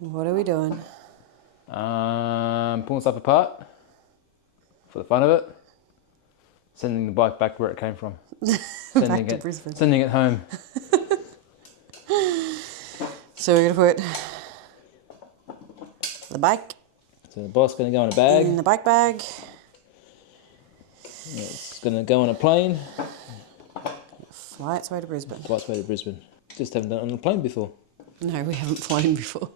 What are we doing? Pulling stuff apart for the fun of it. Sending the bike back where it came from. Back to Brisbane. Sending it home. So we're going to put the bike So the bike's going to go in a bag. in the bike bag. It's going to go on a plane. Fly its way to Brisbane. Fly its way to Brisbane. Just haven't done it on a plane before. No, we haven't flown before.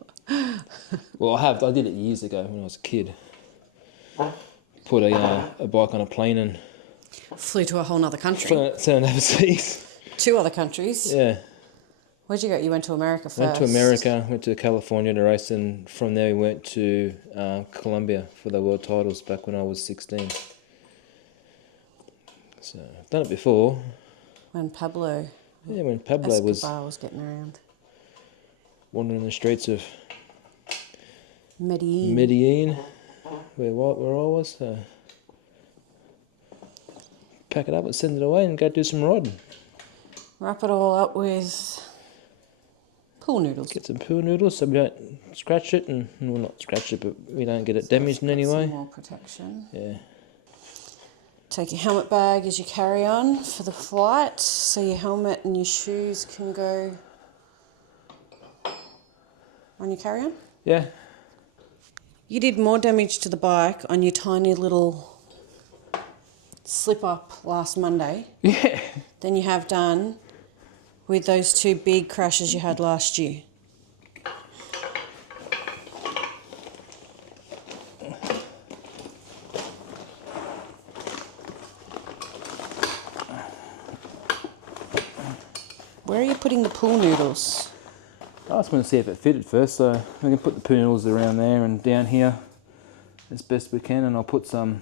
Well, I have. I did it years ago when I was a kid. Put a bike on a plane and Flew to a whole nother country. sent it overseas. 2 other countries. Yeah. Where'd you go? You went to America first. Went to America, went to California to race, and from there we went to Colombia for the world titles back when I was 16. So I've done it before. When Pablo When Pablo was getting around. Wandering the streets of Medellin. where I was. Pack it up and send it away and go do some riding. Wrap it all up with pool noodles. Get some pool noodles so we don't scratch it, and well, not scratch it, but we don't get it damaged in any way. Some more protection. Yeah. Take your helmet bag as your carry-on for the flight, so your helmet and your shoes can go on your carry-on. Yeah. You did more damage to the bike on your tiny little slip-up last Monday Yeah. than you have done with those 2 big crashes you had last year. Where are you putting the pool noodles? I just want to see if it fitted first, so we can put the pool noodles around there and down here as best we can, and I'll put some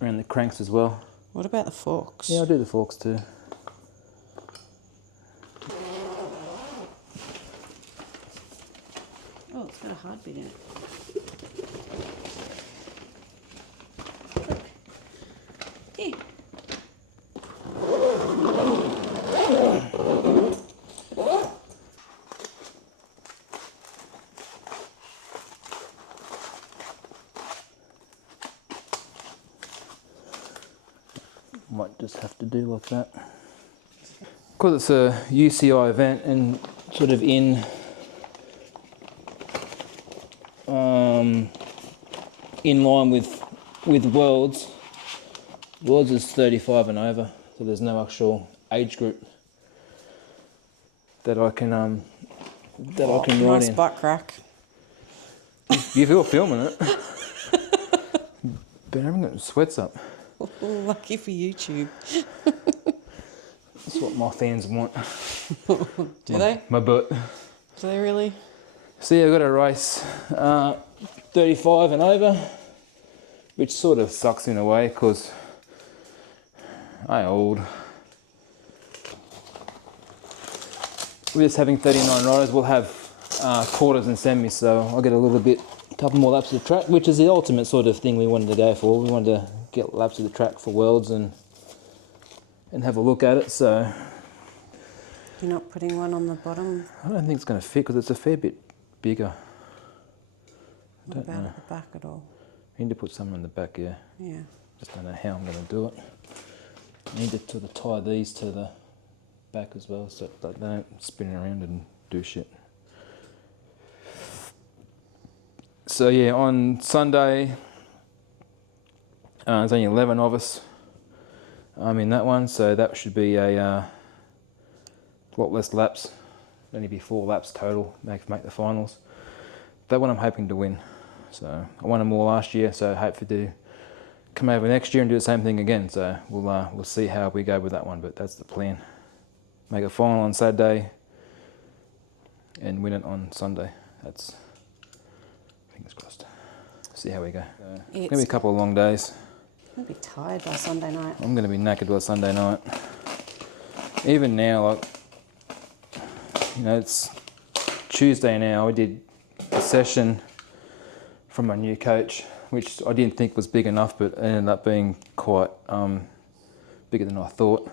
around the cranks as well. What about the forks? Yeah, I'll do the forks too. Oh, it's got a hard bit in it. Here. Might just have to do like that. Because it's a UCI event and sort of in line with Worlds. Worlds is 35 and over, so there's no actual age group that I can ride Nice in. butt crack. If you're filming it, but I haven't got sweats up. Lucky for YouTube. That's what my fans want. Do they? My butt. Do they really? So yeah, I've got a race 35 and over, which sort of sucks in a way because I'm old. We're just having 39 riders. We'll have quarters and semis, so I'll get a couple more laps of the track, which is the ultimate sort of thing we wanted to go for. We wanted to get laps of the track for Worlds and have a look at it. So You're not putting one on the bottom? I don't think it's going to fit because it's a fair bit bigger. What about at the back at all? I need to put some on the back, yeah. Yeah. Just don't know how I'm going to do it. I need to sort of tie these to the back as well so that they don't spin around and do shit. So yeah, on Sunday, there's only 11 of us. I'm in that one, so that should be a lot less laps. Only be 4 laps total, make the finals. That one I'm hoping to win. So I won them all last year, so hopefully to come over next year and do the same thing again. So we'll see how we go with that one, but that's the plan. Make a final on Saturday and win it on Sunday. That's fingers crossed. See how we go. It's gonna be a couple of long days. I'm going to be tired by Sunday night. I'm gonna be knackered by Sunday night. Even now, like, you know, it's Tuesday now. I did a session from my new coach, which I didn't think was big enough, but it ended up being quite bigger than I thought.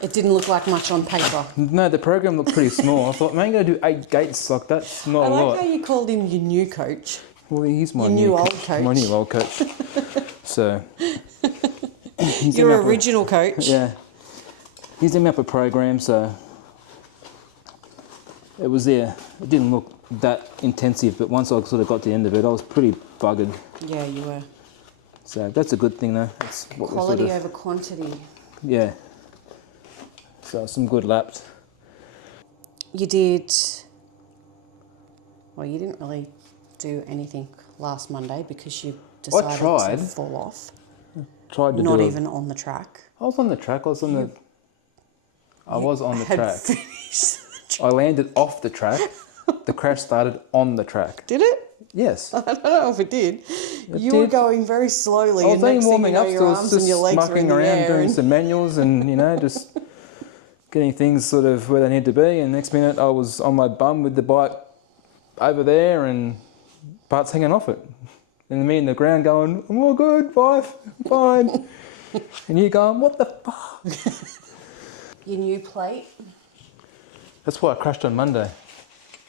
It didn't look like much on paper. No, the program looked pretty small. I thought, man, you're going to do 8 gates. Like, that's not a lot. I like how you called him your new coach. Well, he's my Your new old coach. My new old coach. So... Your original coach. Yeah. He's in up a program, so... It was there. It didn't look that intensive, but once I sort of got to the end of it, I was pretty buggered. Yeah, you were. So that's a good thing, though. It's what Quality over quantity. Yeah. So some good laps. You did... Well, you didn't really do anything last Monday because you decided to fall off. Tried to Not do even on the track. I was on the track. I was on the track. Finished. I landed off the track. The crash started on the track. Did it? Yes. I don't know if it did. You were going very slowly. I was and next warming thing up, you know, so your I was arms just and your legs were in mucking the around, air. doing some manuals and, just getting things sort of where they need to be. And next minute I was on my bum with the bike over there and parts hanging off it. And me in the ground going, I'm all good, fine. And you going, what the fuck? Your new plate? That's why I crashed on Monday.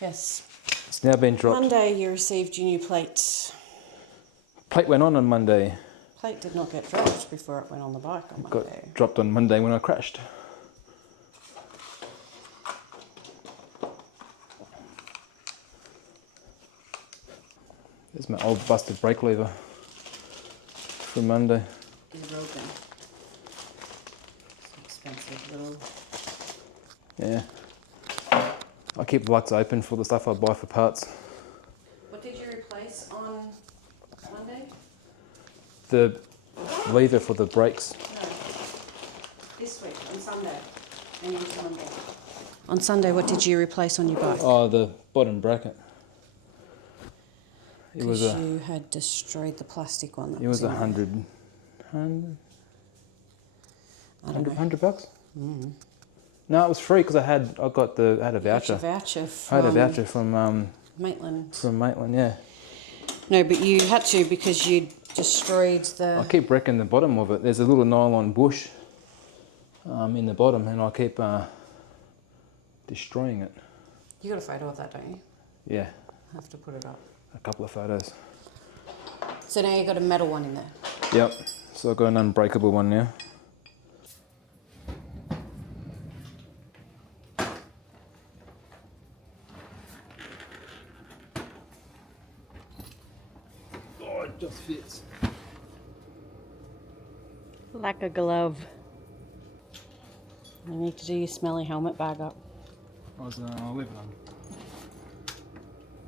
Yes. It's now been dropped. Monday you received your new plate. Plate went on Monday. Plate did not get dropped before it went on the bike on Monday. Got dropped on Monday when I crashed. There's my old busted brake lever from Monday. Broken. It's expensive little. Yeah. I keep the lights open for the stuff I buy for parts. What did you replace on Monday? The lever for the brakes. No. This week, on Sunday. And on Monday. On Sunday, what did you replace on your bike? Oh, the bottom bracket. It was Because you had destroyed the plastic one. That it was in there. 100 I don't know. $100. No, it was free because I had a voucher. From I had a voucher from Maitland. From Maitland, yeah. No, but you had to because you destroyed the. I keep wrecking the bottom of it. There's a little nylon bush in the bottom, and I keep destroying it. You got a photo of that, don't you? Yeah. I have to put it up. A couple of photos. So now you got a metal one in there. Yep. So I've got an unbreakable one now. Oh, it just fits. Like a glove. You need to do your smelly helmet bag up. I'll leave it on.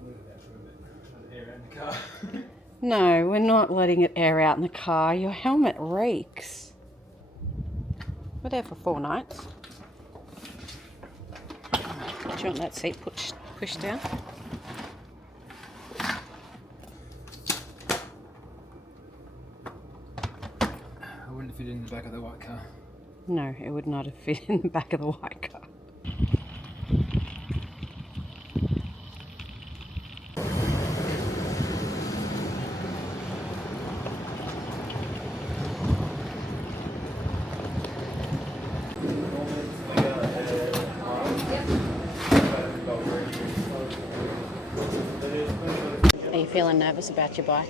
Leave it there for a bit. Let it air out in the car. No, we're not letting it air out in the car. Your helmet reeks. We're there for 4 nights. Do you want that seat pushed down? I wouldn't fit in the back of the white car. No, it would not have fit in the back of the white car. Are you feeling nervous about your bike?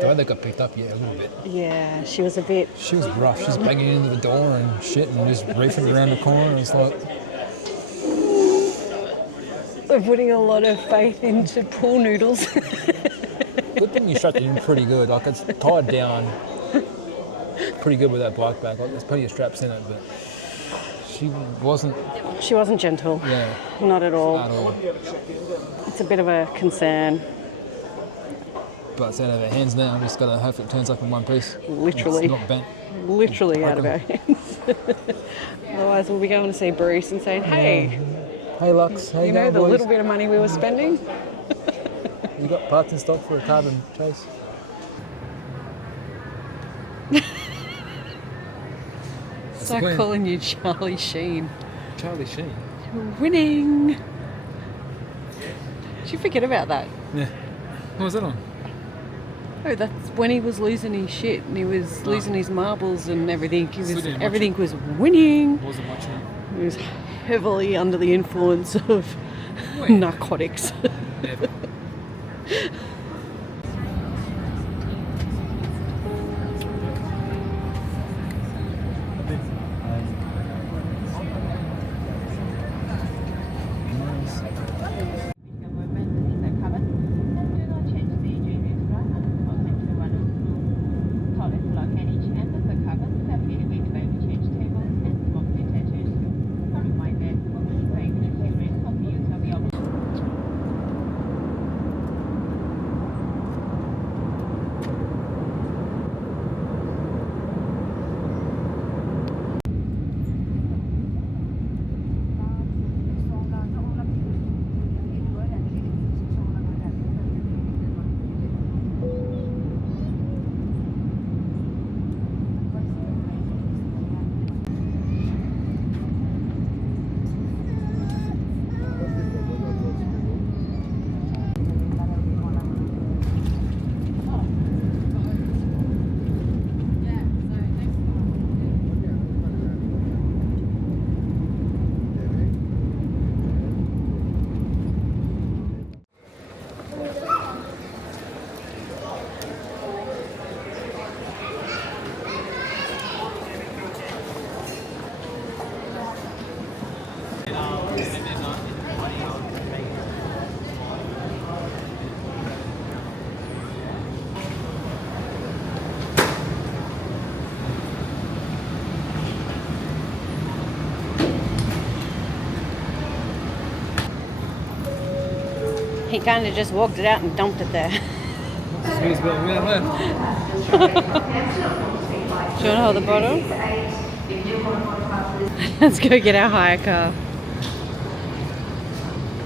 The one that got picked up, yeah, a little bit. Yeah, she was a bit... She was rough. She was banging into the door and shit and just reefing around the corner. It's like... We're putting a lot of faith into pool noodles. Good thing you strapped it in pretty good. Like, it's tied down pretty good with that bike bag. Like, there's plenty of straps in it, but she wasn't... She wasn't gentle. Yeah. Not at all. At all. It's a bit of a concern. But it's out of our hands now. Just got to hope it turns up in one piece. Literally. It's not bent. Literally out of our hands. Otherwise, we'll be going to see Bruce and saying, hey, Hey, Lux. How you going, the boys? little bit of money we were spending? You got parts in stock for a carbon chase? Start calling you Charlie Sheen. Charlie Sheen? You're winning. Did you forget about that? Yeah. What was that on? Oh, that's when he was losing his shit and he was losing his marbles and everything. Everything was winning. Wasn't watching it. He was heavily under the influence of narcotics. Never. He kind of just walked it out and dumped it there. Do you want to hold the bottle? Let's go get our hire car.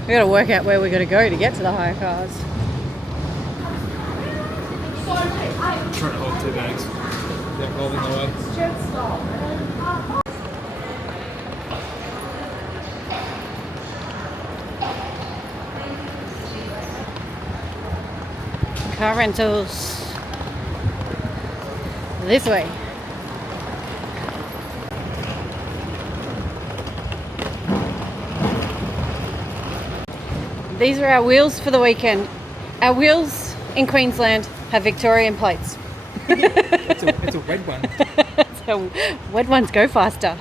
We got to work out where we got to go to get to the hire cars. I'm trying to hold 2 bags. Yeah, holding the way. Car rentals. This way. These are our wheels for the weekend. Our wheels in Queensland have Victorian plates. It's a wet one. So wet ones go faster.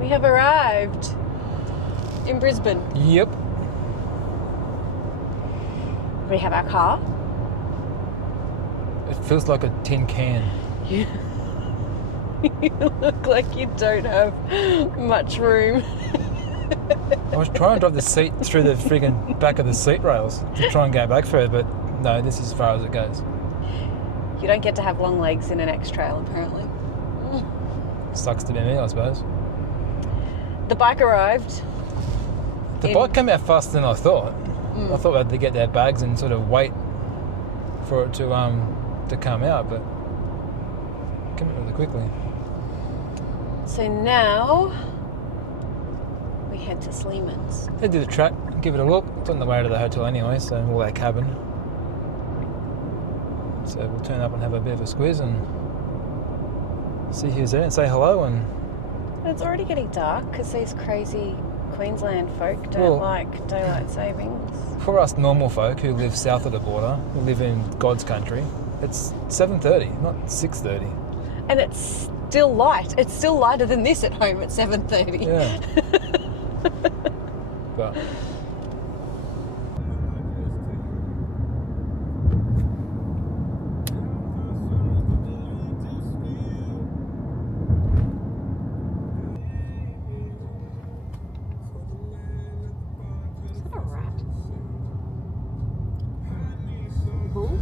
We have arrived in Brisbane. Yep. We have our car. It feels like a tin can. You look like you don't have much room. I was trying to drive the seat through the friggin' back of the seat rails to try and go back further, but no, this is as far as it goes. You don't get to have long legs in an X-Trail, apparently. Sucks to be me, I suppose. The bike arrived. The bike came out faster than I thought. I thought they had to get their bags and sort of wait for it to come out, but it came out really quickly. So now we head to Sleeman's. Head to the track, give it a look. It's on the way to the hotel anyway, so all our cabin. So we'll turn up and have a bit of a squiz and see who's there and say hello. And It's already getting dark because these crazy Queensland folk don't like daylight savings. for us normal folk who live south of the border, who live in God's country, it's 7:30, not 6:30. And it's still light. It's still lighter than this at home at 7:30. Yeah. But Is that a rat? Bull?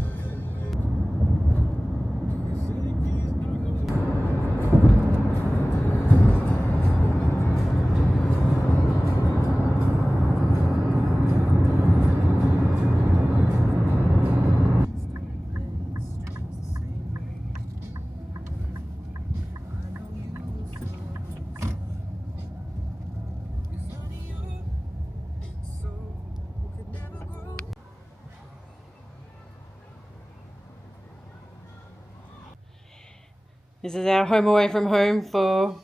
This is our home away from home for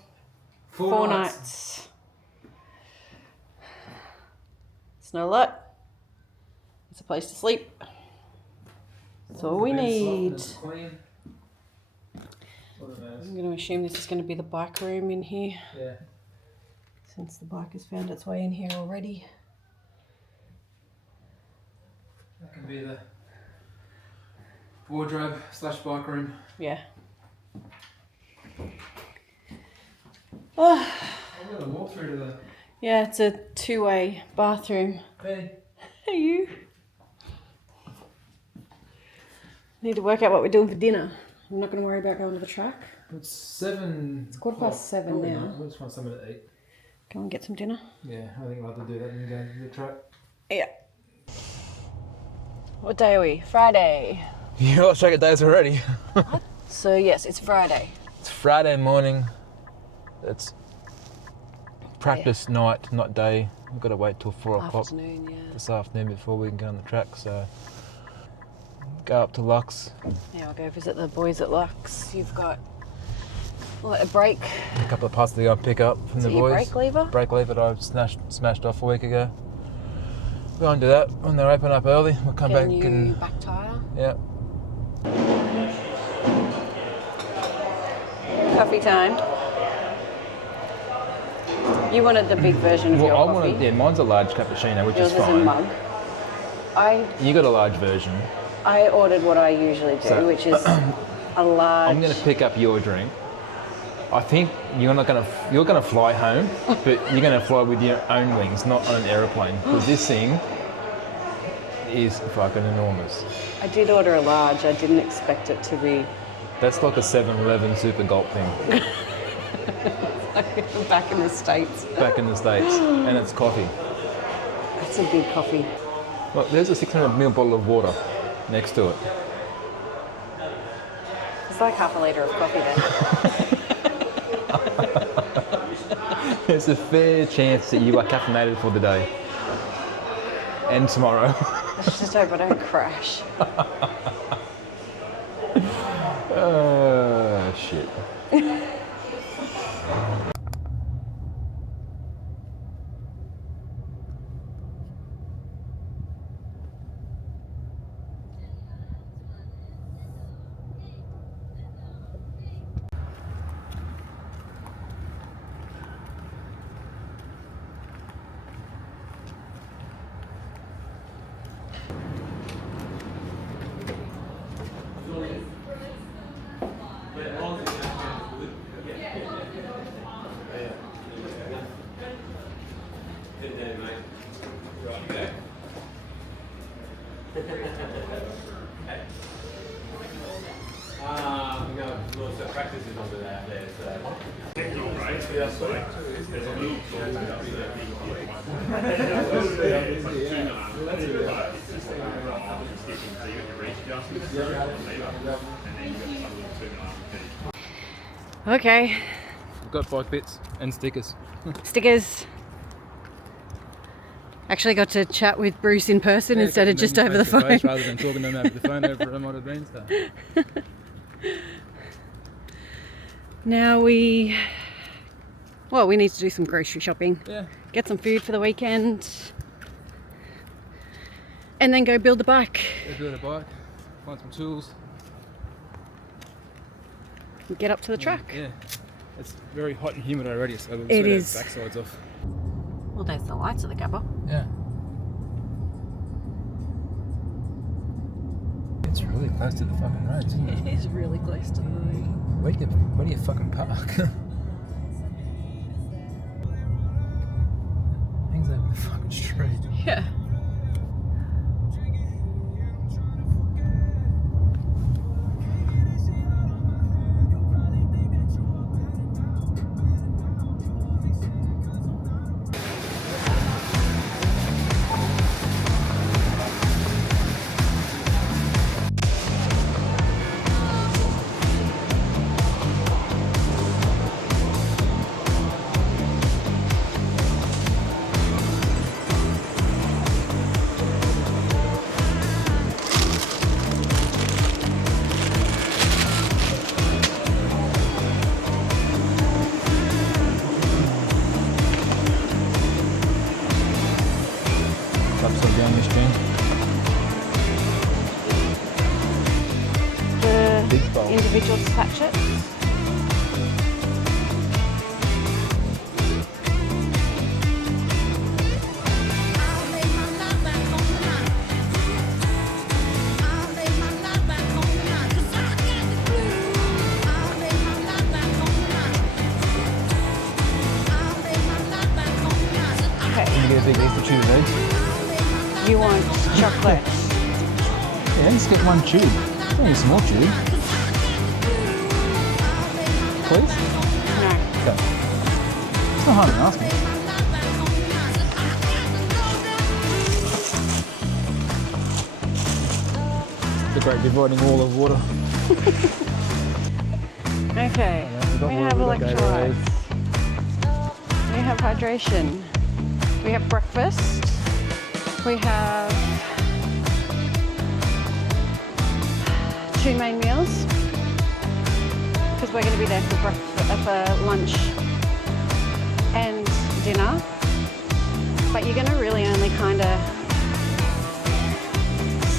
4 nights. It's not a lot. It's a place to sleep. That's all we need. I'm going to assume this is going to be the bike room in here. Yeah. Since the bike has found its way in here already. That can be the wardrobe / bike room. Yeah. Oh, I'm going to walk through to the... yeah, it's a 2-way bathroom. Hey. Hey, you. Need to work out what we're doing for dinner. I'm not going to worry about going to the track. It's 7. It's 7:15 Probably now. not. I just want something to eat. Go and get some dinner. Yeah, I think I'll have to do that and go to the track. Yeah. What day are we? Friday. You lost track of days already. So yes, it's Friday. It's Friday morning. It's practice night, not day. We've got to wait till 4 o'clock Afternoon, yeah. this afternoon before we can get on the track. So go up to Lux, Yeah, I'll go visit the boys at Lux. You've got a brake. a couple of parts to go and pick up from Is the it your boys. brake lever? Brake lever that I smashed off a week ago. Go and do that when they're open up early. We'll come Get a back new and back tyre. yeah. Coffee time. You wanted the big version of your Well, I coffee. wanted, yeah, mine's a large cappuccino, which Yours is is a fine. mug. You got a large version. I ordered what I usually do, So- which is a large. I'm going to pick up your drink. I think you're gonna fly home, but you're gonna fly with your own wings, not on an aeroplane. Because this thing is fucking enormous. I did order a large. I didn't expect it to be That's like a 7-Eleven super gulp thing back in the States. back in the States, and it's coffee. It's a big coffee. Look, there's a 600ml bottle of water next to it. It's like half a litre of coffee there. There's a fair chance that you are caffeinated for the day and tomorrow. Let's just hope I don't crash. Shit. Practices under that there, so. Technical, right? So that's like, there's a little tool that we so you got your reach adjustments, and then you've got some little 2.5. Okay, We've got bike bits and stickers. stickers. Actually got to chat with Bruce in person instead of just over the phone. Rather than talking to them over the phone over a might have been stuff. Now we need to do some grocery shopping. Yeah. Get some food for the weekend. And then go build the bike. Go build a bike, find some tools. And get up to the track. Yeah. It's very hot and humid already, so we'll It sweat is. our backsides off. Well, there's the lights of the Gabba. Yeah. It's really close to the fucking road, isn't it? It is really close to the road. Where do you fucking park? Hangs over the fucking street. Yeah. big bowl. individual sachets. Can you get a big extra tube of eggs? You want chocolate. Yeah, let's get one tube. It's only a small tube. Please? No. Okay. It's not hard to ask me. The great dividing wall of water. Okay. We have electrolytes. We have hydration. We have breakfast. We have 2 main meals because we're going to be there for lunch and dinner. But you're going to really only kind of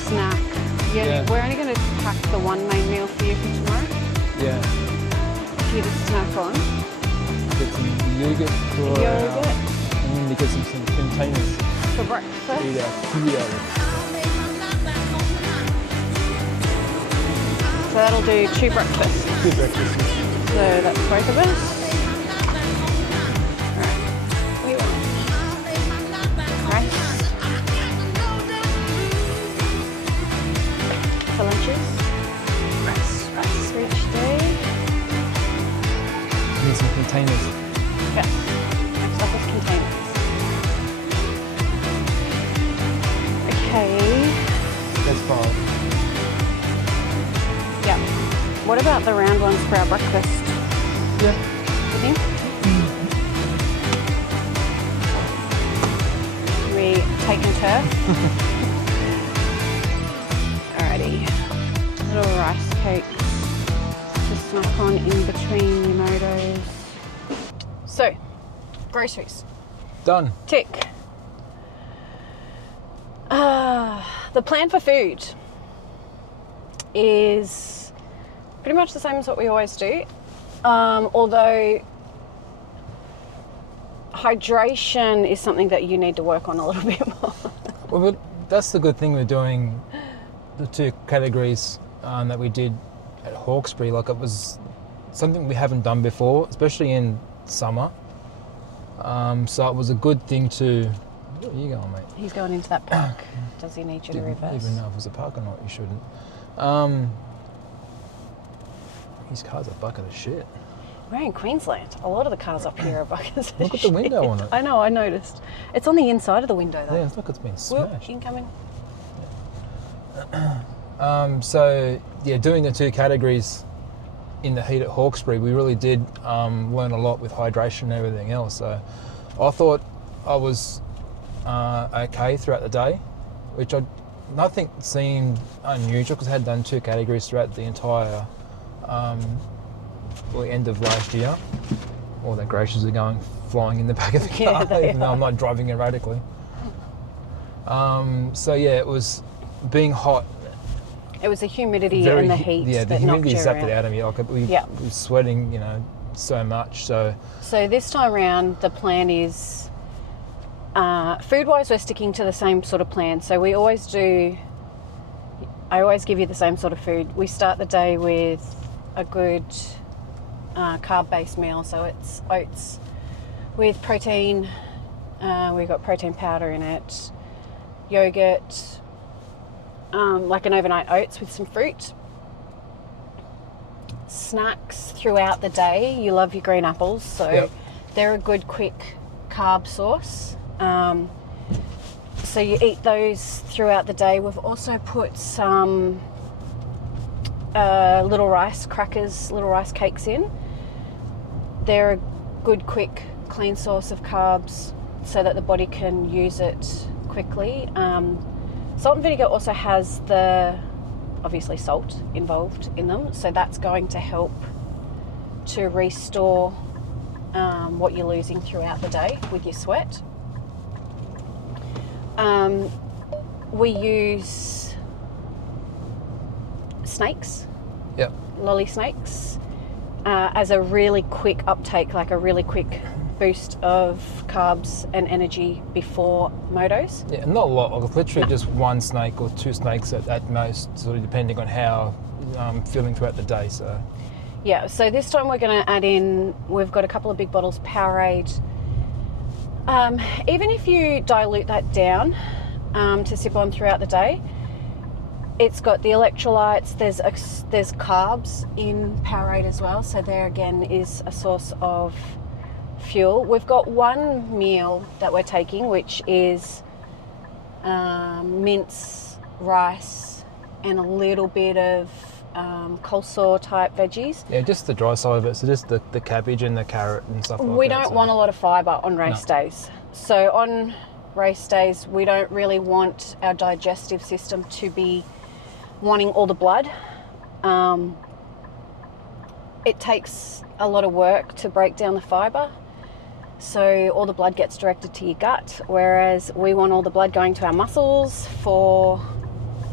snack. Yeah. We're only going to pack the 1 main meal for you for tomorrow. Yeah. For you to snack on. Get some yogurt for Yogurt and then to get some containers. for breakfast. Eat our food out of. So that'll do 2 breakfasts. Good breakfast. So that's both of us. Alright. We want rice for lunches. Rice for each day. Need some containers. Yes. Next up is containers. Okay. That's 5. Yeah. What about the round ones for our breakfast? Yeah. You think? Can we take and turf? Alrighty. Little rice cakes to snack on in between your motos. So, groceries. Done. Tick. The plan for food is pretty much the same as what we always do. Although hydration is something that you need to work on a little bit more. Well, but that's the good thing with doing the 2 categories that we did at Hawkesbury. Like, it was something we haven't done before, especially in summer. So it was a good thing to... Where are you going, mate? He's going into that park. Does he need you to Didn't reverse? even know if it was a park or not. You shouldn't. His car's a bucket of shit. We're in Queensland. A lot of the cars up here are buckets of Look at the window on it. I know, I noticed. It's on the inside of the window though. Yeah, it's like it's been Whoop, smashed. incoming. So yeah, doing the 2 categories in the heat at Hawkesbury, we really did learn a lot with hydration and everything else. So I thought I was okay throughout the day, which nothing seemed unusual because I had done 2 categories throughout the entire end of last year. All the glaciers are going flying in the back of the car, Yeah, even though I'm not driving erratically. So yeah, it was being hot. It was the humidity and the heat Yeah, the that knocked humidity you zapped it around. out of me. Like we were sweating, so much. So this time around, the plan is, food-wise, we're sticking to the same sort of plan. So we always do, I always give you the same sort of food. We start the day with a good carb-based meal. So it's oats with protein. We've got protein powder in it, yogurt, like an overnight oats with some fruit. Snacks throughout the day. You love your green apples, so they're a good quick carb source. So you eat those throughout the day. We've also put some little rice crackers, little rice cakes in. They're a good quick clean source of carbs so that the body can use it quickly. Salt and vinegar also has obviously salt involved in them, so that's going to help to restore what you're losing throughout the day with your sweat. We use snakes Yep. lolly snakes as a really quick uptake, like a really quick boost of carbs and energy before motos. Yeah, not a lot. Like literally just one snake or two snakes at most, sort of depending on how I'm feeling throughout the day. So Yeah, so this time we're going to add in, we've got a couple of big bottles of Powerade. Even if you dilute that down to sip on throughout the day, it's got the electrolytes, there's carbs in Powerade as well, so there again is a source of fuel. We've got one meal that we're taking, which is mince, rice, and a little bit of coleslaw type veggies. yeah, just the dry side of it. So just the cabbage and the carrot and stuff like that. We don't want a lot of fibre on race days. So on race days, we don't really want our digestive system to be wanting all the blood. It takes a lot of work to break down the fibre. So all the blood gets directed to your gut, whereas we want all the blood going to our muscles for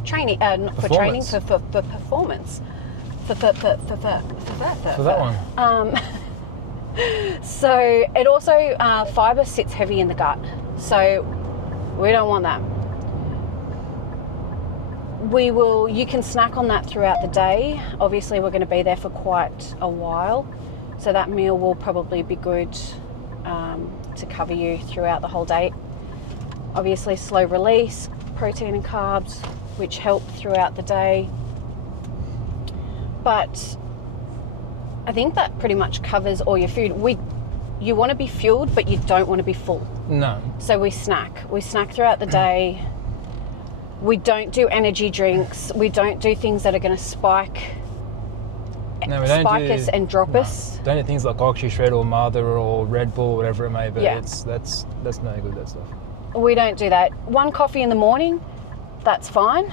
training, for performance. For that one. So it also, fibre sits heavy in the gut. So we don't want that. You can snack on that throughout the day. Obviously we're going to be there for quite a while. So that meal will probably be good to cover you throughout the whole day. Obviously slow release, protein and carbs, which help throughout the day. But I think that pretty much covers all your food. You want to be fueled, but you don't want to be full. No. So we snack throughout the day. We don't do energy drinks. We don't do things that are going to spike us and drop us. Don't do things like OxyShred or Mother or Red Bull, whatever it may be. Yeah. That's no good, that stuff. We don't do that. One coffee in the morning, that's fine,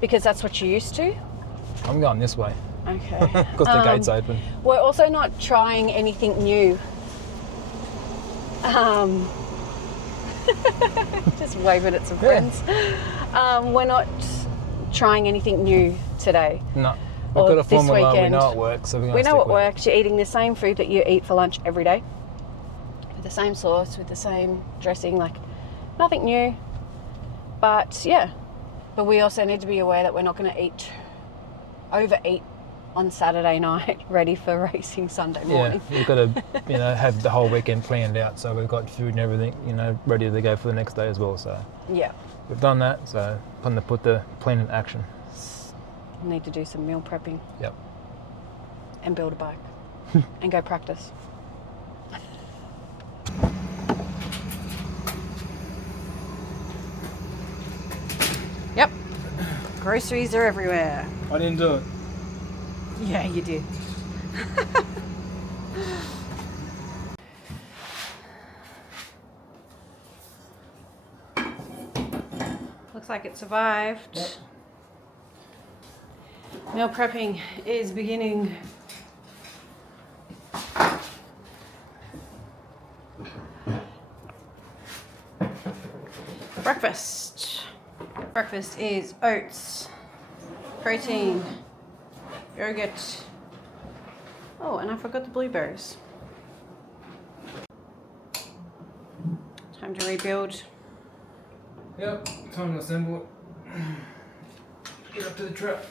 because that's what you're used to. I'm going this way. Okay. Because the gate's open. We're also not trying anything new. Just waving at some friends. We're not trying anything new today. No. We've got a formula, we know it works, so we know it works. You're eating the same food that you eat for lunch every day, with the same sauce, with the same dressing, like nothing new. But yeah, but we also need to be aware that we're not going to overeat on Saturday night, ready for racing Sunday morning. Yeah, we've got to, have the whole weekend planned out, so we've got food and everything, ready to go for the next day as well. So yeah, we've done that. So time to put the plan in action. Need to do some meal prepping. Yep. And build a bike and go practice. Yep. Groceries are everywhere. I didn't do it. Yeah, you did. Looks like it survived. Yep. Meal prepping is beginning. Breakfast. Breakfast is oats, protein, yogurt. Oh, and I forgot the blueberries. Time to rebuild. Yep, time to assemble it. Get up to the truck.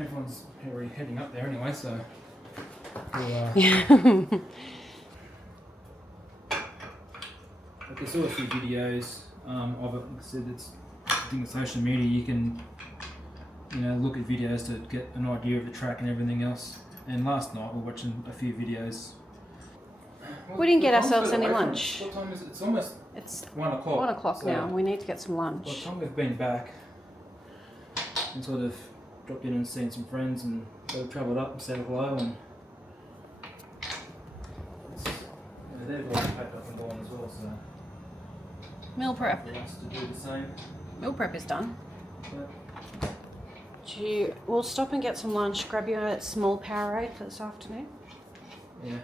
Everyone's already heading up there anyway, so we'll, I saw a few videos of it. Like I said, I think with social media you can look at videos to get an idea of the track and everything else. And last night we were watching a few videos. We didn't get ourselves any lunch. What time is it? It's 1 o'clock. 1 o'clock so now. We need to get some by the lunch. time we've been back and sort of dropped in and seen some friends and sort of travelled up and said hello, and they've all packed up and gone as well, so Meal prep. for us to do the same. Meal prep is done. But We'll stop and get some lunch. Grab you a small Powerade for this afternoon. yeah.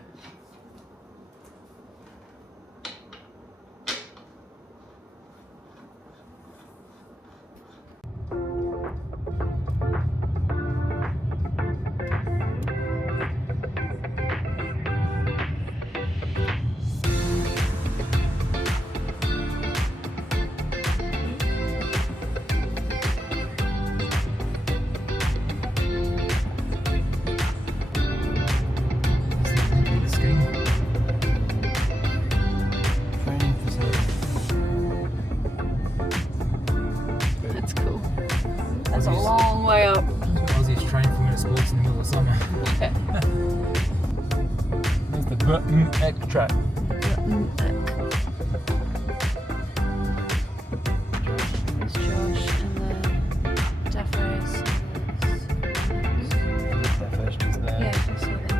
weeks in the middle of summer. Okay. There's the BMX track. There's Josh and the Daffos. That first just there. Yeah, I saw that.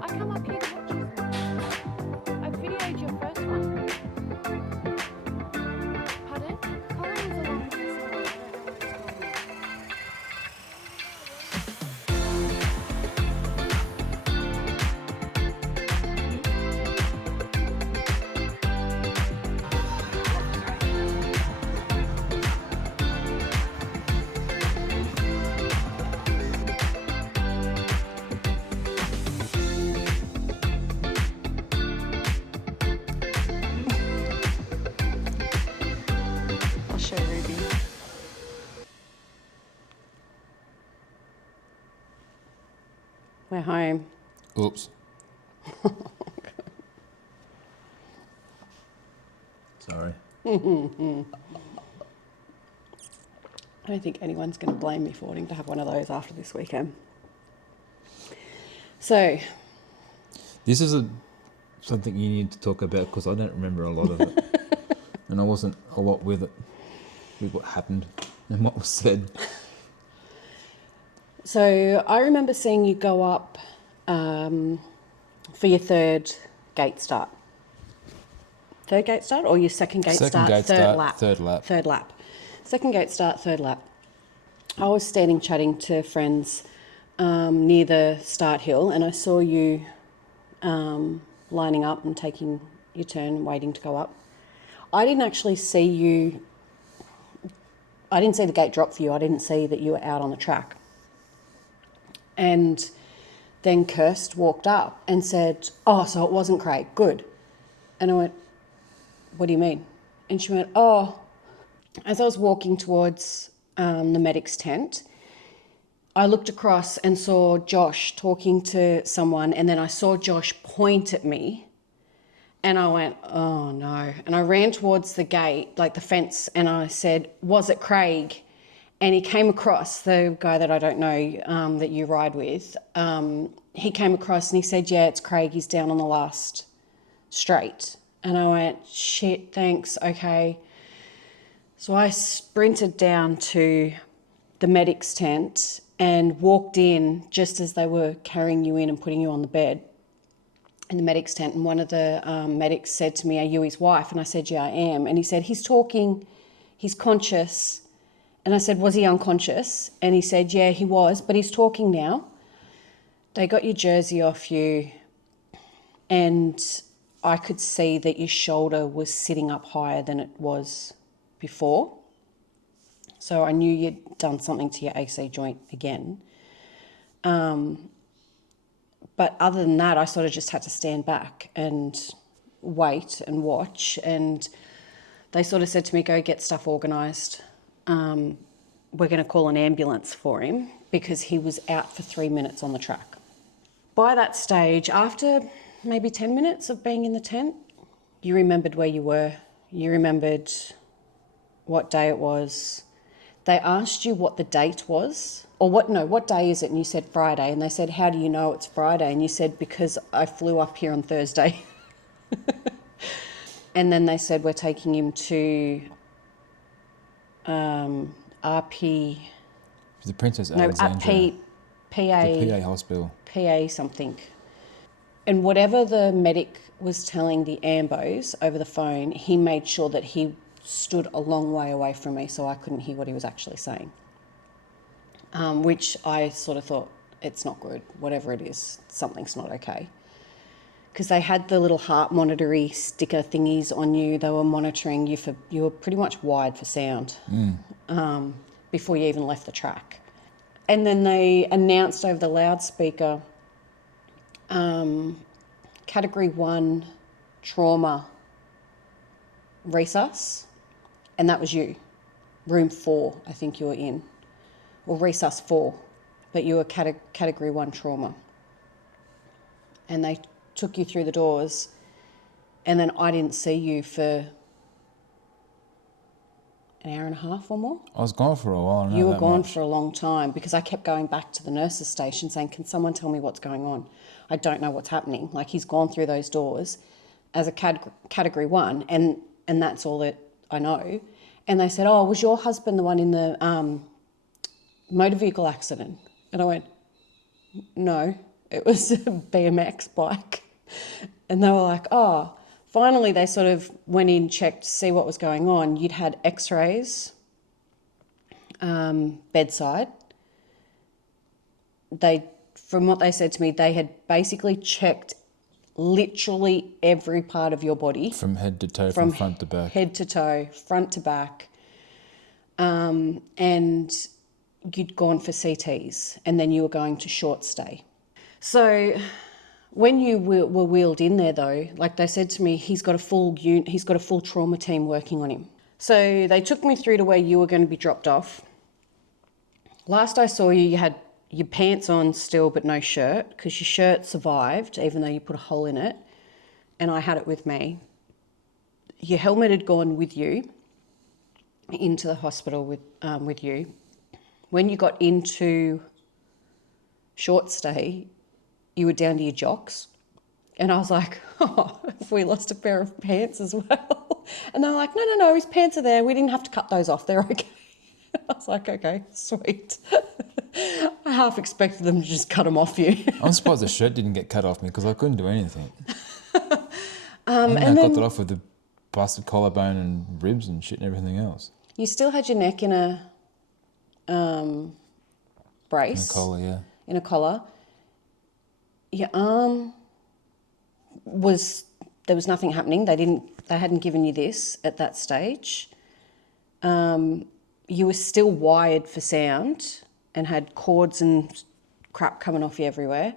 I come up here to watch you. I videoed your first one. Pardon? Colin was along there somewhere. I don't know what it's called now. I'll show Ruby. We're home. Oops. Sorry. I don't think anyone's going to blame me for wanting to have one of those after this weekend. So, This is something you need to talk about because I don't remember a lot of it. And I wasn't a lot with it, with what happened and what was said. so I remember seeing you go up for your third gate start. Third gate start or your second gate Second start? gate third start, lap. third lap. Third lap. Second gate start, third lap. I was standing chatting to friends near the start hill and I saw you lining up and taking your turn, waiting to go up. I didn't actually see you, I didn't see the gate drop for you. I didn't see that you were out on the track. And then Kirst walked up and said, "Oh, so it wasn't Craig, good." And I went, "What do you mean?" And she went, "Oh," as I was walking towards the medic's tent, I looked across and saw Josh talking to someone, and then I saw Josh point at me, and I went, "Oh no." And I ran towards the gate, like the fence, and I said, "Was it Craig?" And he came across, the guy that I don't know that you ride with, he came across and he said, "Yeah, it's Craig, he's down on the last straight." And I went, "Shit, thanks, okay." So I sprinted down to the medic's tent and walked in just as they were carrying you in and putting you on the bed in the medic's tent. And one of the medics said to me, "Are you his wife?" And I said, "Yeah, I am." And he said, "He's talking, he's conscious." And I said, "Was he unconscious?" And he said, "Yeah, he was, but he's talking now." They got your jersey off you and I could see that your shoulder was sitting up higher than it was before. So I knew you'd done something to your AC joint again. But other than that, I sort of just had to stand back and wait and watch. And they sort of said to me, "Go get stuff organised. We're going to call an ambulance for him," because he was out for 3 minutes on the track. By that stage, after maybe 10 minutes of being in the tent, you remembered where you were. You remembered what day it was. They asked you what the date was, or what day is it? And you said Friday. And they said, "How do you know it's Friday?" And you said, "Because I flew up here on Thursday." And then they said, we're taking him to RP, The Princess no, Alexandria. PA, The PA hospital. PA something. And whatever the medic was telling the ambos over the phone, he made sure that he stood a long way away from me so I couldn't hear what he was actually saying. Which I sort of thought, it's not good, whatever it is, something's not okay. Because they had the little heart monitory sticker thingies on you. They were monitoring you for, you were pretty much wired for sound before you even left the track. And then they announced over the loudspeaker, Category 1 trauma resus, and that was you. Room 4, I think you were in, or resus 4, but you were Category 1 trauma. And they took you through the doors, and then I didn't see you for an hour and a half or more. I was gone for a while. You were gone for a long time because I kept going back to the nurse's station saying, can someone tell me what's going on? I don't know what's happening. Like, he's gone through those doors as a Category 1, and that's all that I know. And they said, oh, was your husband the one in the motor vehicle accident? And I went, no, it was a BMX bike. And they were like, oh. Finally, they sort of went in, checked to see what was going on. You'd had x-rays, bedside. From what they said to me, they had basically checked literally every part of your body. From head to toe, from front to back. Head to toe, front to back. And you'd gone for CTs, and then you were going to short stay. So when you were wheeled in there, though, like they said to me, he's got a full trauma team working on him. So they took me through to where you were going to be dropped off. Last I saw you, you had your pants on still, but no shirt, because your shirt survived, even though you put a hole in it, and I had it with me. Your helmet had gone with you into the hospital with you. When you got into short stay, you were down to your jocks. And I was like, oh, have we lost a pair of pants as well? And they were like, no, his pants are there. We didn't have to cut those off. They're okay. I was like, okay, sweet. I half expected them to just cut them off you. I'm surprised the shirt didn't get cut off me because I couldn't do anything. And I then got that off with the busted collarbone and ribs and shit and everything else. you still had your neck in a brace. In a collar, yeah. In a collar. Your arm there was nothing happening. They hadn't given you this at that stage. You were still wired for sound and had cords and crap coming off you everywhere.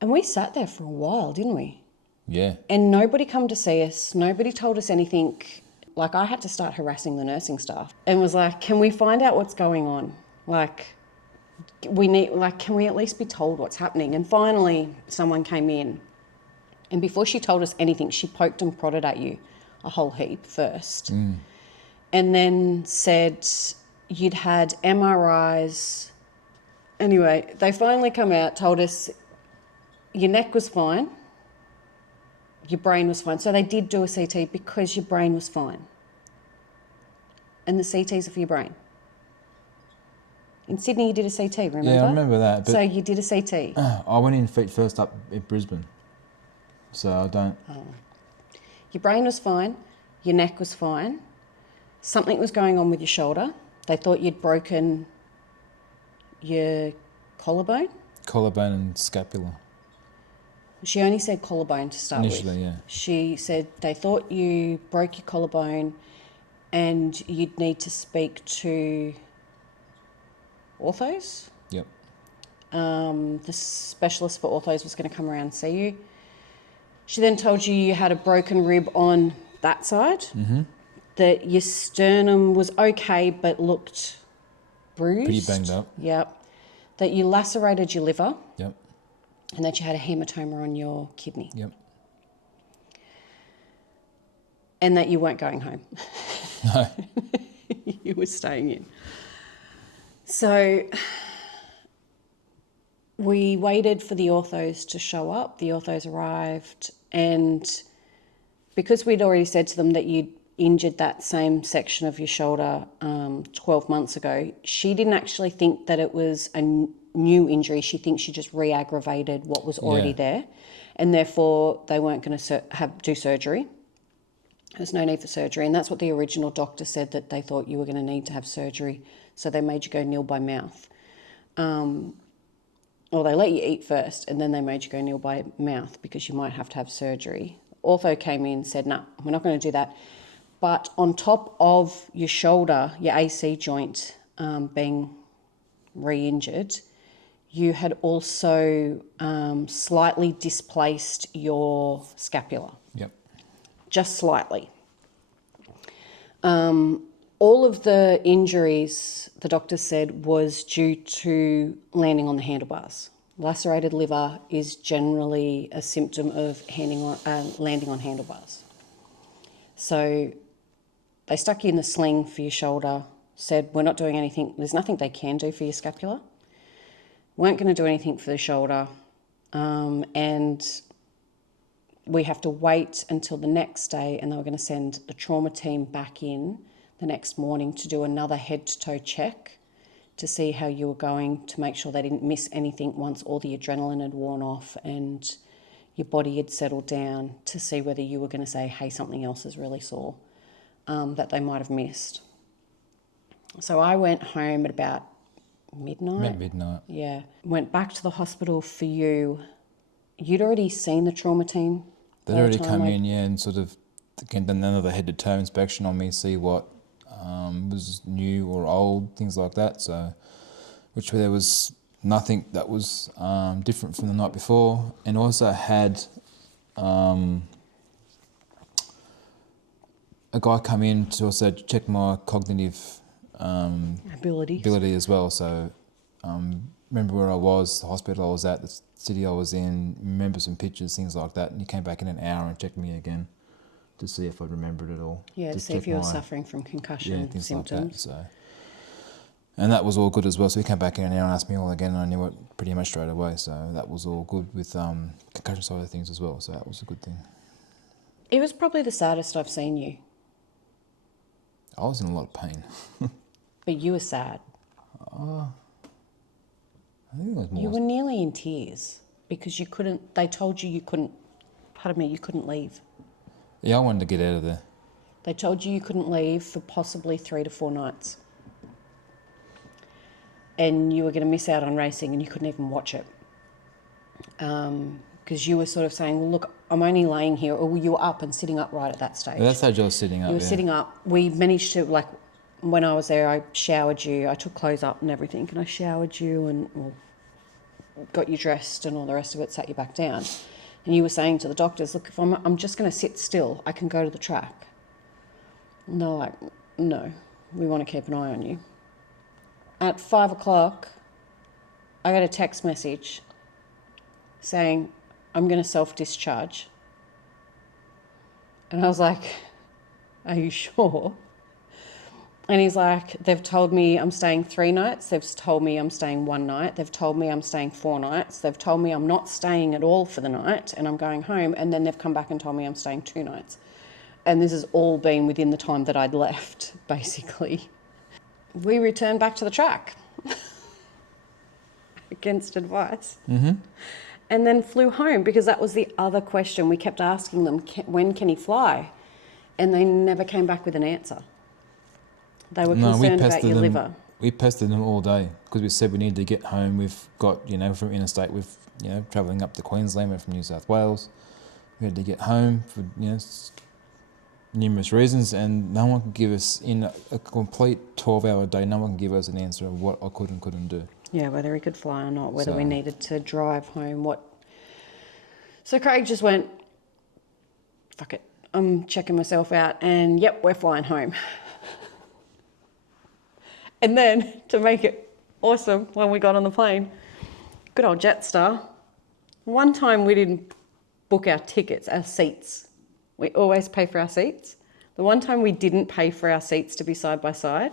And we sat there for a while, didn't we? Yeah. And nobody come to see us. Nobody told us anything. Like, I had to start harassing the nursing staff and was like, can we find out what's going on? Can we at least be told what's happening? And finally, someone came in, and before she told us anything, she poked and prodded at you a whole heap first. And then said you'd had MRIs. Anyway, they finally come out, told us your neck was fine, your brain was fine. So they did do a CT because your brain was fine. And the CTs are for your brain. In Sydney, you did a CT, remember? Yeah, I remember that. But so you did a CT. I went in feet first up in Brisbane. So I don't... Your brain was fine. Your neck was fine. Something was going on with your shoulder. They thought you'd broken your collarbone. Collarbone and scapula. She only said collarbone to start with. Initially, yeah. She said they thought you broke your collarbone and you'd need to speak to orthos. Yep. The specialist for orthos was going to come around and see you. She then told you had a broken rib on that side, that your sternum was okay but looked bruised. Pretty banged up. Yep. That you lacerated your liver. Yep. And that you had a hematoma on your kidney. Yep. And that you weren't going home. No. You were staying in. So we waited for the orthos to show up. The orthos arrived, and because we'd already said to them that you'd injured that same section of your shoulder 12 months ago, she didn't actually think that it was a new injury. She thinks she just re-aggravated what was already there, and therefore they weren't going to do surgery. There's no need for surgery, and that's what the original doctor said, that they thought you were going to need to have surgery, so they made you go nil by mouth. Or they let you eat first, and then they made you go nil by mouth because you might have to have surgery. Ortho came in and said, no, we're not going to do that. But on top of your shoulder, your AC joint being re-injured, you had also slightly displaced your scapula. Yep. Just slightly. All of the injuries, the doctor said, was due to landing on the handlebars. Lacerated liver is generally a symptom of landing on handlebars. So they stuck you in the sling for your shoulder, said, we're not doing anything. There's nothing they can do for your scapula. Weren't going to do anything for the shoulder. And we have to wait until the next day, and they were going to send the trauma team back in the next morning to do another head-to-toe check to see how you were going, to make sure they didn't miss anything once all the adrenaline had worn off and your body had settled down, to see whether you were going to say, hey, something else is really sore that they might have missed. So I went home at about midnight. Midnight. Yeah. Went back to the hospital for you. You'd already seen the trauma team? They'd already come in, and sort of again done another head-to-toe inspection on me, see what was new or old, things like that. So, which there was nothing that was different from the night before, and also had a guy come in to also check my cognitive ability as well. So, remember where I was, the hospital I was at, the city I was in, remember some pictures, things like that, and he came back in an hour and checked me again to see if I remembered it all. Yeah, to see if you were suffering from concussion symptoms. Like that, so. And that was all good as well. So he came back in an hour and asked me all again, and I knew it pretty much straight away. So that was all good with concussion side of things as well. So that was a good thing. It was probably the saddest I've seen you. I was in a lot of pain. But you were sad. I think it was more. You were nearly in tears because you couldn't, they told you couldn't leave. Yeah, I wanted to get out of there. They told you couldn't leave for possibly 3 to 4 nights. And you were going to miss out on racing, and you couldn't even watch it. Because you were sort of saying, well, look, I'm only laying here, or you were up and sitting upright at that stage. Yeah, that's how I was sitting up. You were sitting up. We managed to, like, when I was there, I showered you. I took clothes up and everything, and I showered you and got you dressed and all the rest of it, sat you back down. And you were saying to the doctors, look, if I'm just going to sit still, I can go to the track. And they're like, no, we want to keep an eye on you. At 5 o'clock, I got a text message saying, I'm going to self-discharge. And I was like, are you sure? And he's like, they've told me I'm staying 3 nights. They've told me I'm staying 1 night. They've told me I'm staying 4 nights. They've told me I'm not staying at all for the night and I'm going home. And then they've come back and told me I'm staying 2 nights. And this has all been within the time that I'd left, basically. We returned back to the track against advice. Mm-hmm. And then flew home, because that was the other question. We kept asking them, when can he fly? And they never came back with an answer. They were concerned about your liver. We pestered them all day because we said we needed to get home. We've got, from interstate, travelling up to Queensland, we're from New South Wales. We had to get home for, numerous reasons, and no one could give us, in a complete 12-hour day, no one could give us an answer of what I could and couldn't do. Yeah, whether he could fly or not, whether we needed to drive home, what. So Craig just went, fuck it, I'm checking myself out, and yep, we're flying home. And then, to make it awesome, when we got on the plane, good old Jetstar, one time we didn't book our tickets, our seats. We always pay for our seats. The one time we didn't pay for our seats to be side by side,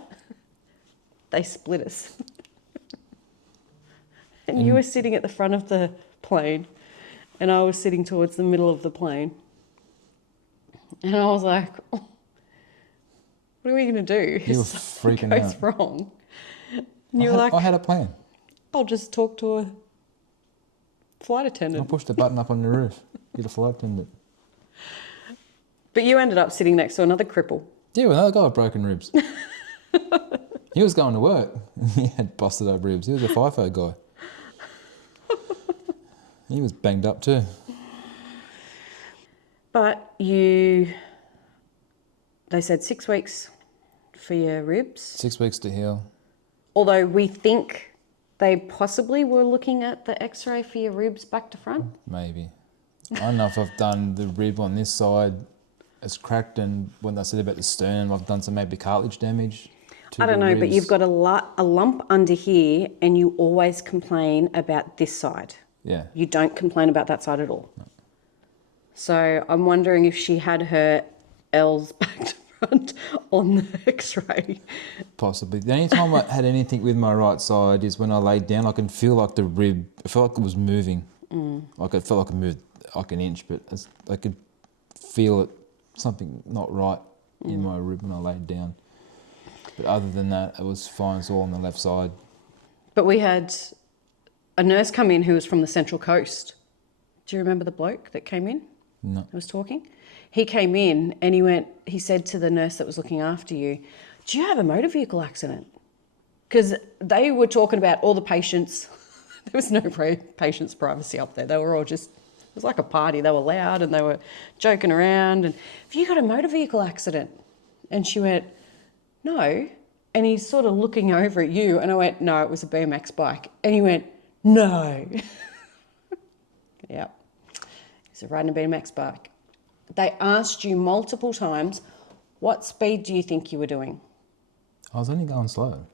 they split us. And you were sitting at the front of the plane, and I was sitting towards the middle of the plane. And I was like, oh, what are we going to do? You were If something freaking goes out. wrong. And you were like, I had a plan. I'll just talk to a flight I attendant. pushed the button up on the roof. Get a flight attendant. But you ended up sitting next to another cripple. Yeah, well, another guy with broken ribs. He was going to work. He had busted up ribs. He was a FIFO guy. He was banged up too. But they said 6 weeks for your ribs. 6 weeks to heal. Although we think they possibly were looking at the x-ray for your ribs back to front. Maybe. I don't know if I've done the rib on this side. It's cracked, and when I said about the sternum, I've done some maybe cartilage damage. I don't know, but you've got a lump under here and you always complain about this side. Yeah. You don't complain about that side at all. No. So I'm wondering if she had her L's back to front on the x-ray. Possibly. The only time I had anything with my right side is when I laid down. I can feel like the rib, I felt like it was moving. Like it felt like it moved like an inch, but I could feel it, something not right in my rib when I laid down. But other than that, it was fine. It's all on the left side. But we had a nurse come in who was from the Central Coast. Do you remember the bloke that came in? No. Who was talking? He came in and he said to the nurse that was looking after you, do you have a motor vehicle accident? Because they were talking about all the patients. There was no patient's privacy up there. They were all just, it was like a party. They were loud and they were joking around. And have you got a motor vehicle accident? And she went, no. And he's sort of looking over at you. And I went, no, it was a BMX bike. And he went, no. Yeah. He's riding a BMX bike. They asked you multiple times, what speed do you think you were doing? I was only going slow.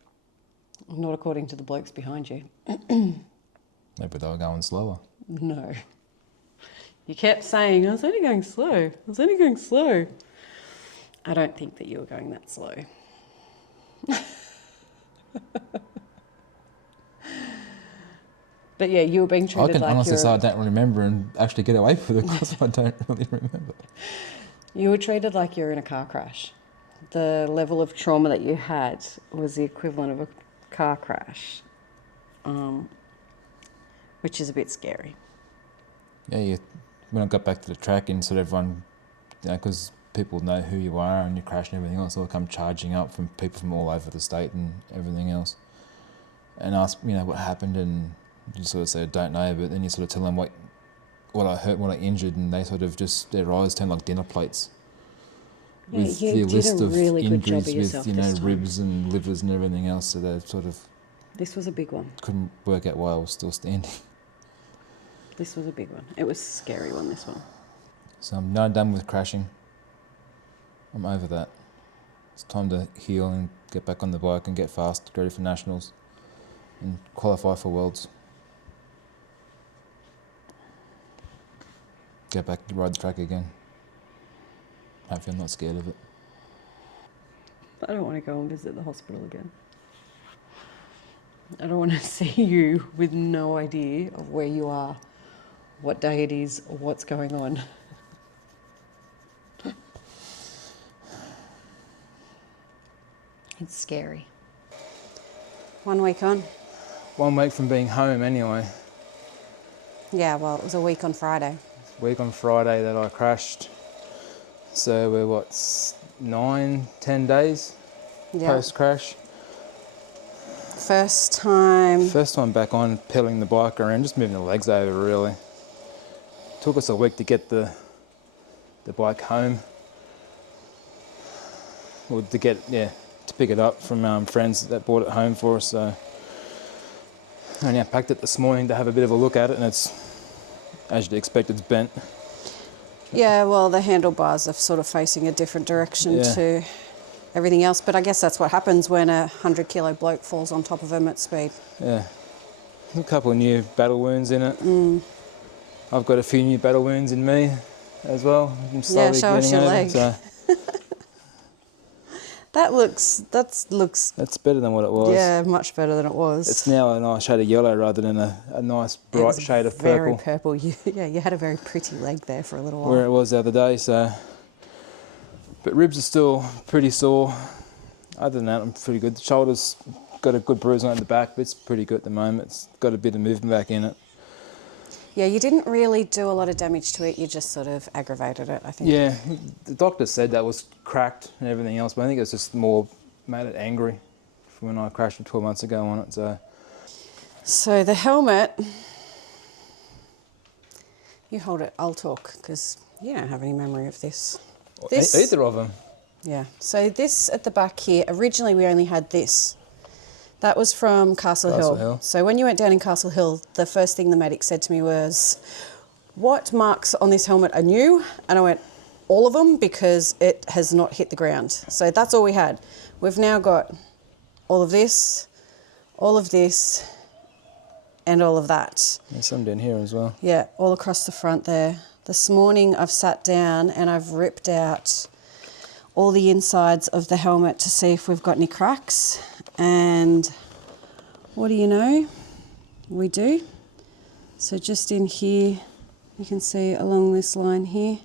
Not according to the blokes behind you. Maybe they were going slower. No. You kept saying, I was only going slow. I was only going slow. I don't think that you were going that slow. But yeah, you were being treated like I can honestly say I don't remember and actually get away with it because I don't really remember. You were treated like you were in a car crash. The level of trauma that you had was the equivalent of a car crash, which is a bit scary. Yeah, when I got back to the track and sort of everyone, because people know who you are and you crash and everything else, they'll come charging up from people from all over the state and everything else and ask, what happened, and you sort of say, I don't know, but then you sort of tell them what I hurt, what I injured, and they sort of just, their eyes turn like dinner plates. Yeah, with you the did list a of really good job injuries of yourself with, this time. ribs and livers and everything else, so they sort of... This was a big one. Couldn't work out why I was still standing. This was a big one. It was a scary one, this one. So I'm now done with crashing. I'm over that. It's time to heal and get back on the bike and get fast, get ready for nationals and qualify for worlds. Get back to ride the track again. Hopefully I'm not scared of it. I don't want to go and visit the hospital again. I don't want to see you with no idea of where you are, what day it is, or what's going on. It's scary. 1 week on. 1 week from being home anyway. Yeah, well, it was a week on Friday. Week on Friday that I crashed. So we're 9-10 days post-crash. First time back on, pedaling the bike around, just moving the legs over really. Took us a week to get the bike home. Or to pick it up from friends that brought it home for us. So I packed it this morning to have a bit of a look at it, and it's, as you'd expect, it's bent. Yeah, well, the handlebars are sort of facing a different direction to everything else. But I guess that's what happens when a 100-kilo bloke falls on top of him at speed. Yeah. A couple of new battle wounds in it. I've got a few new battle wounds in me as well. I'm slowly show us getting your over, leg. so That's better than what it was. Yeah, much better than it was. It's now a nice shade of yellow rather than a nice bright shade of purple. Very purple. You had a very pretty leg there for a little while. Where it was the other day, so But ribs are still pretty sore. Other than that, I'm pretty good. The shoulder's got a good bruise on it at the back, but it's pretty good at the moment. It's got a bit of movement back in it. Yeah, you didn't really do a lot of damage to it. You just sort of aggravated it, I think. Yeah, the doctor said that was cracked and everything else, but I think it's just more made it angry from when I crashed 12 months ago on it. So the helmet, you hold it, I'll talk, because you don't have any memory of this. Either of them. Yeah, so this at the back here, originally we only had this. That was from Castle Hill. So when you went down in Castle Hill, the first thing the medic said to me was, what marks on this helmet are new? And I went, all of them, because it has not hit the ground. So that's all we had. We've now got all of this, and all of that. There's some down here as well. Yeah, all across the front there. This morning I've sat down and I've ripped out all the insides of the helmet to see if we've got any cracks. And what do you know? We do. So just in here, you can see along this line here,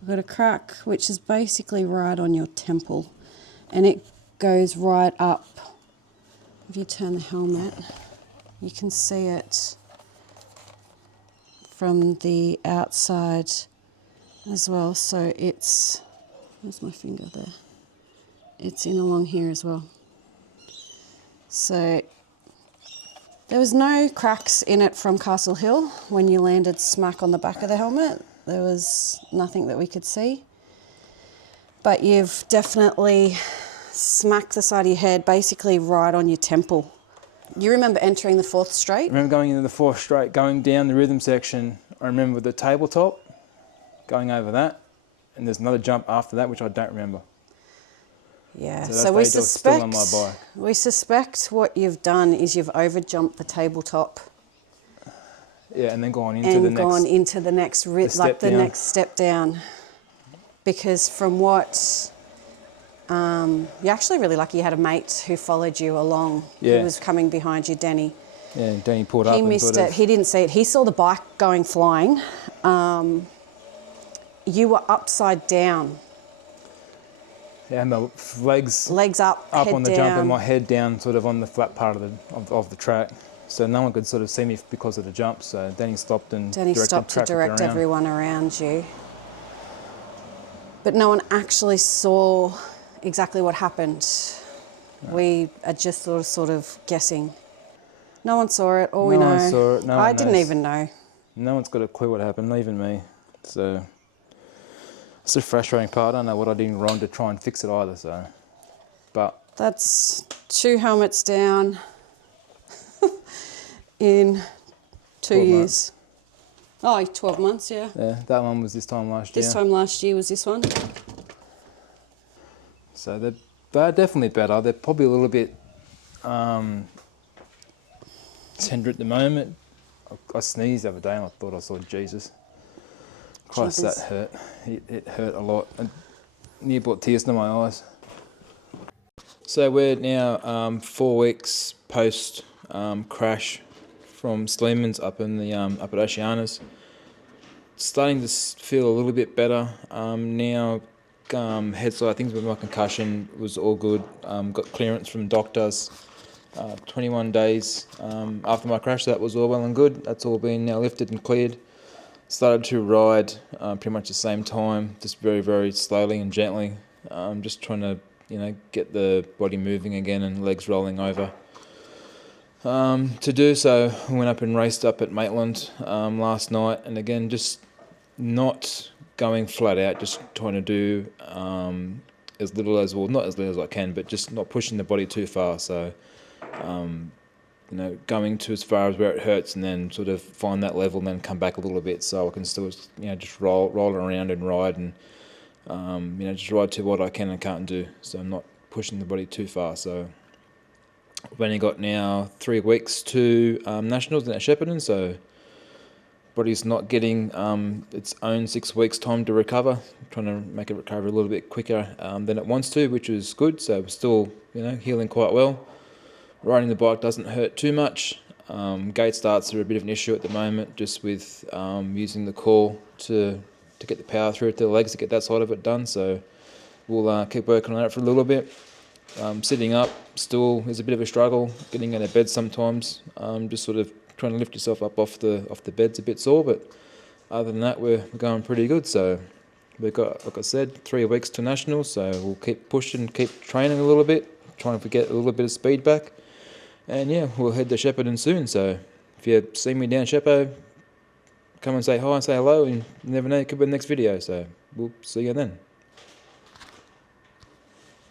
we've got a crack which is basically right on your temple. And it goes right up. If you turn the helmet, you can see it from the outside as well. So it's, where's my finger there? It's in along here as well. So there was no cracks in it from Castle Hill when you landed smack on the back of the helmet. There was nothing that we could see. But you've definitely smacked the side of your head, basically right on your temple. You remember entering the 4th straight? I remember going into the 4th straight, going down the rhythm section. I remember the tabletop, going over that, and there's another jump after that, which I don't remember. Yeah, so we still on my bike. We suspect what you've done is you've overjumped the tabletop. Yeah, and then gone into the next next step down. Because from what you're actually really lucky you had a mate who followed you along. Yeah. Who was coming behind you, Danny. Yeah, Danny pulled up. He missed it. He didn't see it. He saw the bike going flying. You were upside down. Yeah, and the legs up head on the down. jump and my head down sort of on the flat part of the track. So no one could sort of see me because of the jump. So Danny stopped and to direct everyone around you. But no one actually saw exactly what happened. No. We are just sort of guessing. No one saw it. All we know. No one saw it. I didn't even know. No one's got a clue what happened, not even me. So it's a frustrating part. I don't know what I did wrong to try and fix it either. So, but that's 2 helmets down in 2 years. Oh, 12 months, yeah. Yeah, that one was this time last year. This time last year was this one. So they're definitely better. They're probably a little bit tender at the moment. I sneezed the other day and I thought I saw Jesus. Christ, that hurt. It hurt a lot. And near brought tears to my eyes. So we're now 4 weeks post crash from Sleeman's up in the up at Oceania's. Starting to feel a little bit better now. Head side things with my concussion was all good. Got clearance from doctors. 21 days after my crash, that was all well and good. That's all been now lifted and cleared. Started to ride pretty much the same time, just very, very slowly and gently. Just trying to, get the body moving again and legs rolling over. To do so, I went up and raced up at Maitland last night, and again, just not going flat out, just trying to do as little as, well, not as little as I can, but just not pushing the body too far. So, going to as far as where it hurts, and then sort of find that level, and then come back a little bit, so I can still, just roll around and ride, and just ride to what I can and can't do. So I'm not pushing the body too far. So I've only got now 3 weeks to nationals at Shepparton, so body's not getting its own 6 weeks time to recover. I'm trying to make it recover a little bit quicker than it wants to, which is good. So we're still, healing quite well. Riding the bike doesn't hurt too much. Gate starts are a bit of an issue at the moment, just with using the core to get the power through to the legs to get that side of it done. So we'll keep working on that for a little bit. Sitting up still is a bit of a struggle. Getting out of bed sometimes, just sort of trying to lift yourself up off the bed's a bit sore, but other than that, we're going pretty good. So we've got, like I said, 3 weeks to nationals, so we'll keep pushing, keep training a little bit, trying to get a little bit of speed back, and yeah, we'll head to Shepparton soon. So if you see me down Sheppo, come and say hi and say hello, and you never know, it could be the next video. So we'll see you then.